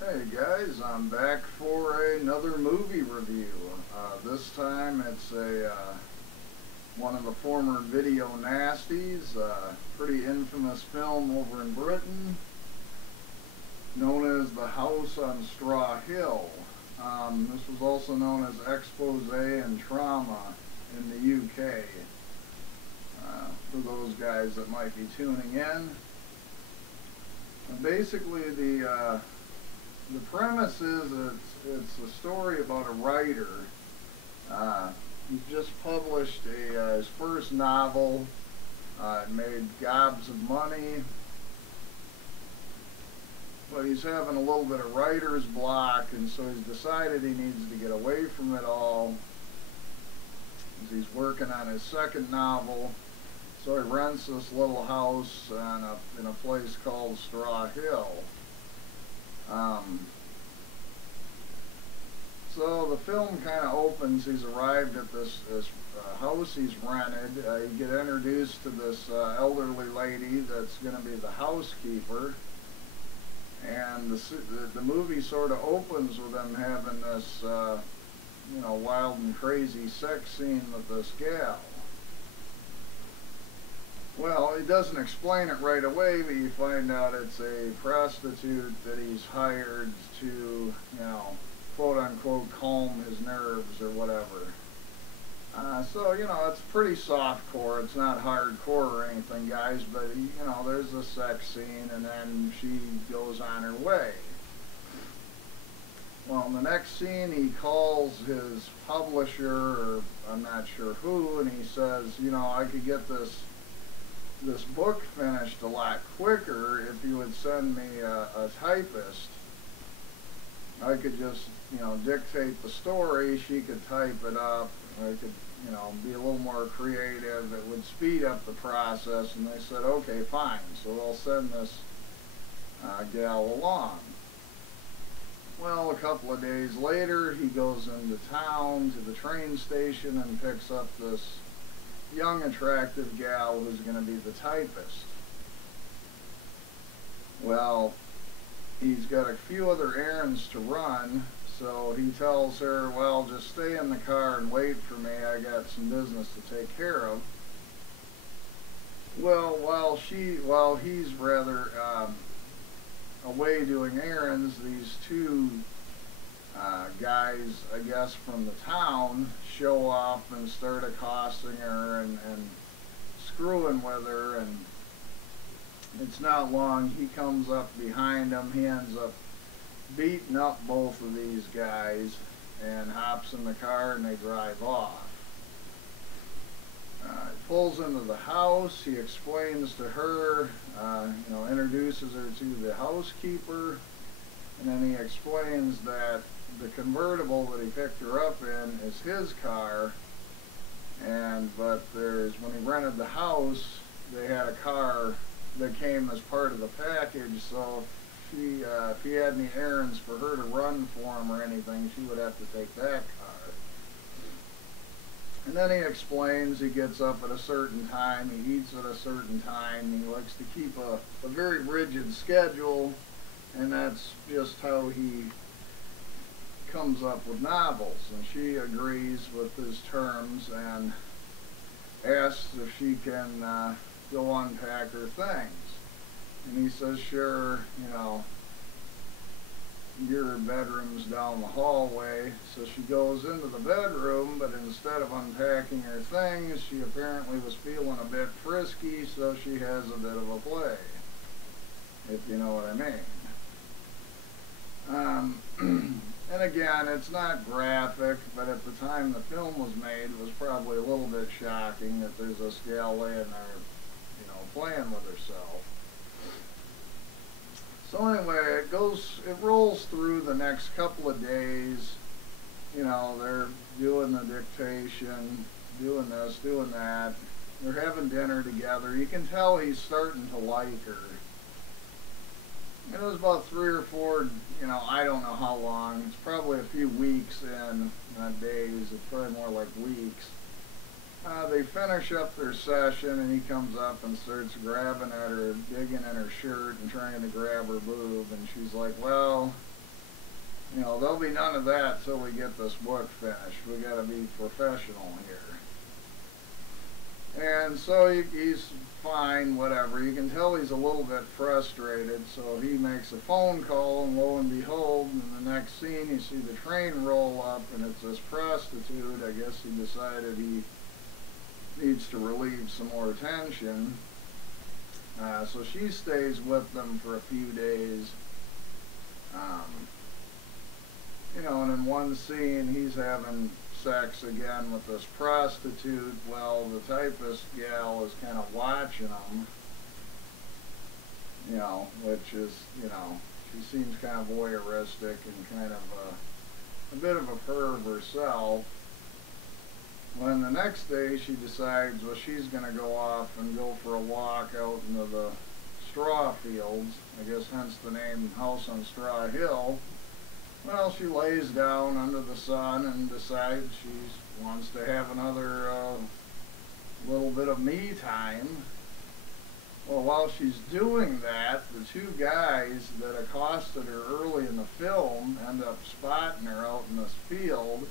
Hey guys, I'm back for another movie review. This time it's one of the former video nasties, pretty infamous film over in Britain, known as The House on Straw Hill. This was also known as Expose and Trauma in the UK, for those guys that might be tuning in. And basically the premise is it's a story about a writer. He just published his first novel. It made gobs of money, but he's having a little bit of writer's block, and so he's decided he needs to get away from it all. He's working on his second novel, so he rents this little house in a place called Straw Hill. So the film kind of opens. He's arrived at this house he's rented. You get introduced to this elderly lady that's going to be the housekeeper, and the movie sort of opens with them having this wild and crazy sex scene with this gal. Well, he doesn't explain it right away, but you find out it's a prostitute that he's hired to, quote unquote, calm his nerves or whatever. So, it's pretty soft core. It's not hardcore or anything, guys, but, there's a sex scene, and then she goes on her way. Well, in the next scene, he calls his publisher, or I'm not sure who, and he says, I could get this book finished a lot quicker if you would send me a typist. I could just, dictate the story, she could type it up, I could, be a little more creative, it would speed up the process, and they said, okay, fine, so they'll send this gal along. Well, a couple of days later, he goes into town to the train station and picks up this young, attractive gal who's going to be the typist. Well, he's got a few other errands to run, so he tells her, well, just stay in the car and wait for me. I got some business to take care of. Well, while he's rather away doing errands, these two guys, I guess, from the town show up and start accosting her and screwing with her, and it's not long, he comes up behind them. He ends up beating up both of these guys and hops in the car, and they drive off. He pulls into the house. He explains to her, introduces her to the housekeeper, and then he explains that the convertible that he picked her up in is his car, but when he rented the house, they had a car that came as part of the package, so if he had any errands for her to run for him or anything, she would have to take that car. And then he explains he gets up at a certain time, he eats at a certain time, he likes to keep a very rigid schedule, and that's just how he comes up with novels. And she agrees with his terms and asks if she can go unpack her things. And he says, sure, your bedroom's down the hallway. So she goes into the bedroom, but instead of unpacking her things, she apparently was feeling a bit frisky, so she has a bit of a play, if you know what I mean. And again, it's not graphic, but at the time the film was made, it was probably a little bit shocking that there's this gal laying there, playing with herself. So anyway, it rolls through the next couple of days. They're doing the dictation, doing this, doing that. They're having dinner together. You can tell he's starting to like her. It was about 3 or 4, I don't know how long. It's probably a few weeks in, not days. It's probably more like weeks. They finish up their session, and he comes up and starts grabbing at her, digging in her shirt and trying to grab her boob, and she's like, well, You know, there'll be none of that till we get this book finished. We got to be professional here. And so he's fine, whatever. You can tell he's a little bit frustrated, so he makes a phone call, and lo and behold, in the next scene, you see the train roll up, and it's this prostitute. I guess he decided he needs to relieve some more tension. So she stays with them for a few days. You know, and in one scene, he's having sex again with this prostitute. Well, the typist gal is kind of watching him, you know, which is, you know, she seems kind of voyeuristic and kind of a bit of a perv herself. When the next day she decides, well, she's going to go off and go for a walk out into the straw fields, I guess hence the name House on Straw Hill. Well, she lays down under the sun and decides she wants to have another little bit of me time. Well, while she's doing that, the two guys that accosted her early in the film end up spotting her out in this field.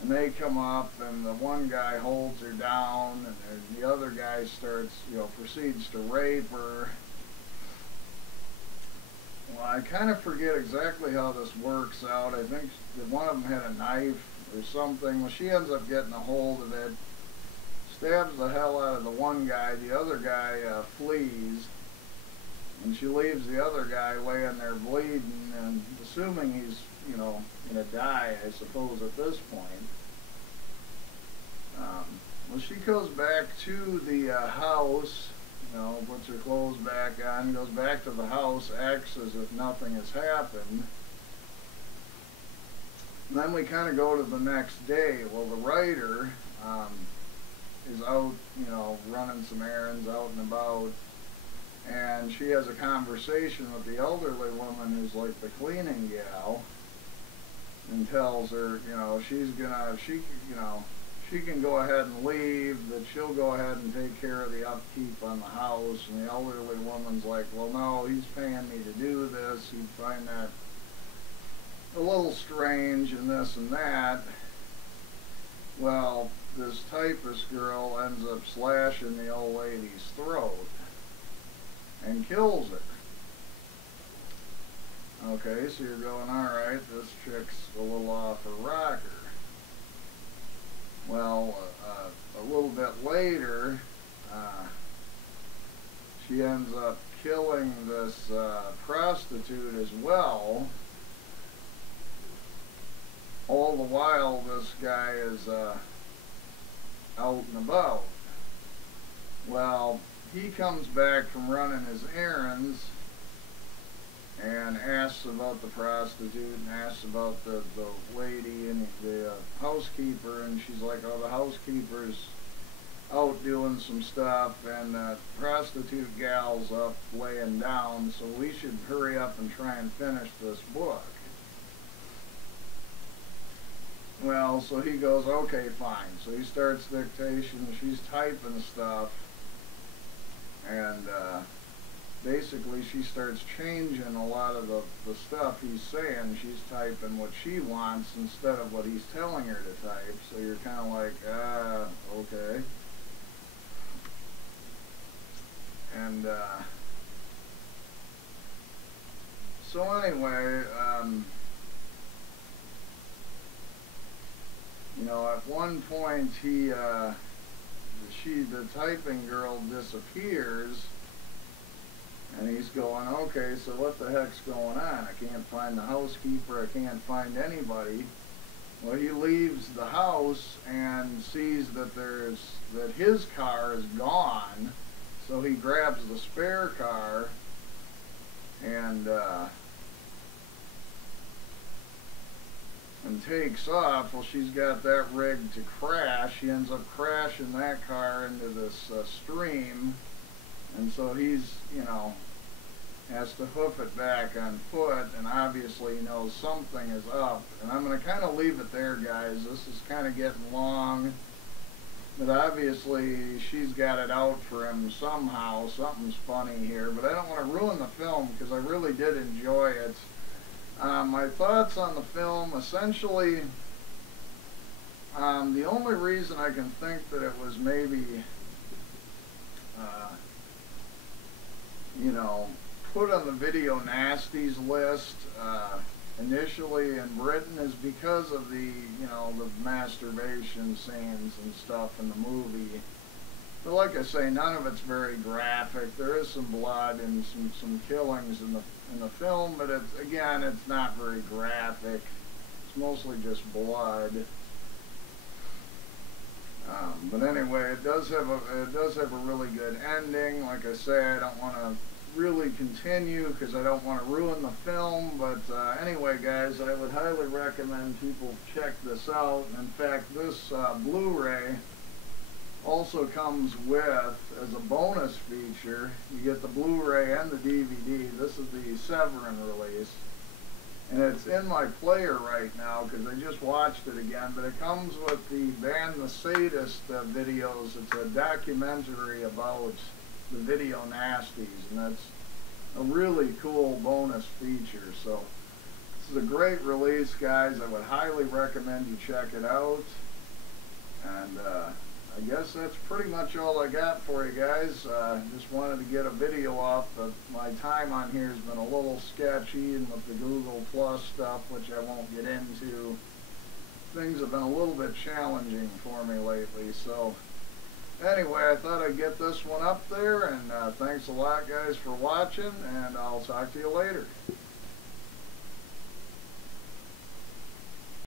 And they come up, and the one guy holds her down, and the other guy starts, you know, proceeds to rape her. Well, I kind of forget exactly how this works out. I think that one of them had a knife or something. Well, she ends up getting a hold of it, stabs the hell out of the one guy. The other guy flees, and she leaves the other guy laying there bleeding, and assuming he's, you know, going to die, I suppose, at this point. Well, she goes back to the house, you know, puts her clothes back on, goes back to the house, acts as if nothing has happened. And then we kind of go to the next day. Well, the writer is out, you know, running some errands, out and about, and she has a conversation with the elderly woman who's like the cleaning gal, and tells her, you know, she can go ahead and leave, that she'll go ahead and take care of the upkeep on the house. And the elderly woman's like, well, no, he's paying me to do this. You'd find that a little strange and this and that. Well, this typist girl ends up slashing the old lady's throat and kills her. Okay, so you're going, alright, this chick's a little off her rocker. Well, a little bit later, she ends up killing this prostitute as well. All the while, this guy is out and about. Well, he comes back from running his errands and asks about the prostitute and asks about the lady and the housekeeper, and she's like, oh, the housekeeper's out doing some stuff, and the prostitute gal's up laying down, so we should hurry up and try and finish this book. Well, so he goes, okay, fine. So he starts dictation, she's typing stuff, and basically she starts changing a lot of the stuff he's saying. She's typing what she wants instead of what he's telling her to type, so you're kind of like, okay. And so anyway, you know, at one point the typing girl disappears, and he's going, okay, so what the heck's going on? I can't find the housekeeper, I can't find anybody. Well, he leaves the house and sees that his car is gone, so he grabs the spare car and takes off. Well, she's got that rigged to crash. He ends up crashing that car into this stream, and so he's, you know, has to hoof it back on foot, and obviously he knows something is up. And I'm going to kind of leave it there, guys. This is kind of getting long, but obviously she's got it out for him somehow. Something's funny here, but I don't want to ruin the film because I really did enjoy it. My thoughts on the film, essentially, the only reason I can think that it was maybe, uh, you know, put on the video nasties list initially in Britain is because of the, you know, the masturbation scenes and stuff in the movie. But like I say, none of it's very graphic. There is some blood and some killings in the film, but it's, again, it's not very graphic. It's mostly just blood. But anyway, it does have a really good ending. Like I say, I don't want to really continue because I don't want to ruin the film. But anyway, guys, I would highly recommend people check this out. In fact, this Blu-ray also comes with, as a bonus feature, you get the Blu-ray and the DVD. This is the Severin release. And it's in my player right now because I just watched it again. But it comes with the Band the Sadist videos. It's a documentary about the video nasties. And that's a really cool bonus feature. So this is a great release, guys. I would highly recommend you check it out. And I guess that's pretty much all I got for you guys. Just wanted to get a video off, but my time on here has been a little sketchy, and with the Google Plus stuff, which I won't get into, things have been a little bit challenging for me lately. So anyway, I thought I'd get this one up there, and thanks a lot, guys, for watching, and I'll talk to you later.